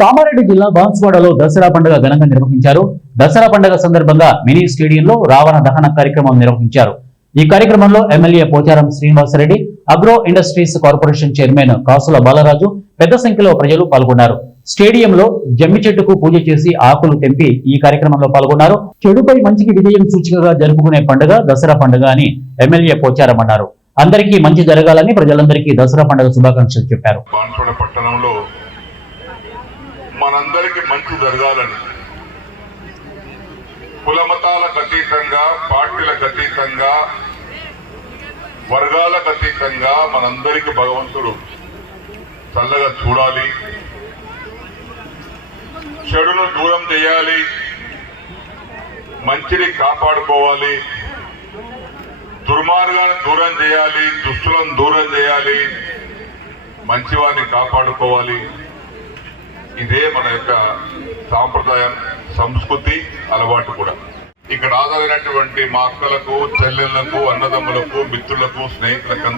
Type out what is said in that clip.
కామారెడ్డి జిల్లా బాన్స్వాడలో దసరా పండుగ ఘనంగా నిర్వహించారు. దసరా పండుగ సందర్భంగా మినీ స్టేడియంలో రావణ దహన కార్యక్రమం నిర్వహించారు. ఈ కార్యక్రమంలో MLA Pocharam Srinivasa Reddy, agro industries corporation chairman Kasula Balaraju పెద్ద సంఖ్యలో ప్రజలు పాల్గొన్నారు. స్టేడియంలో జమ్మి చెట్టుకు పూజ చేసి ఆకులు తెంపి ఈ కార్యక్రమంలో పాల్గొన్నారు. చెడుపై మంచికి విజయం సూచికగా జరుపుకునే పండుగ దసరా పండుగ అని ఎమ్మెల్యే పోచారం అన్నారు. అందరికీ మంచి జరగాలని ప్రజలందరికీ దసరా పండుగ శుభాకాంక్షలు చెప్పారు. మనందరికీ మంచి జరగాలని కులమతాలకు అతీతంగా, పార్టీలకు అతీతంగా, వర్గాలకు అతీతంగా మనందరికీ భగవంతుడు చల్లగా చూడాలి, చెడును దూరం చేయాలి, మంచిని కాపాడుకోవాలి, దుర్మార్గాన్ని దూరం చేయాలి, దుష్టులను దూరం చేయాలి, మంచివారిని కాపాడుకోవాలి. ఇదే మన యొక్క సాంప్రదాయం, సంస్కృతి, అలవాటు కూడా. ఇక్కడ హాజరైనటువంటి మా అక్కలకు, చెల్లెళ్లకు, అన్నదమ్ములకు, మిత్రులకు, స్నేహితులకు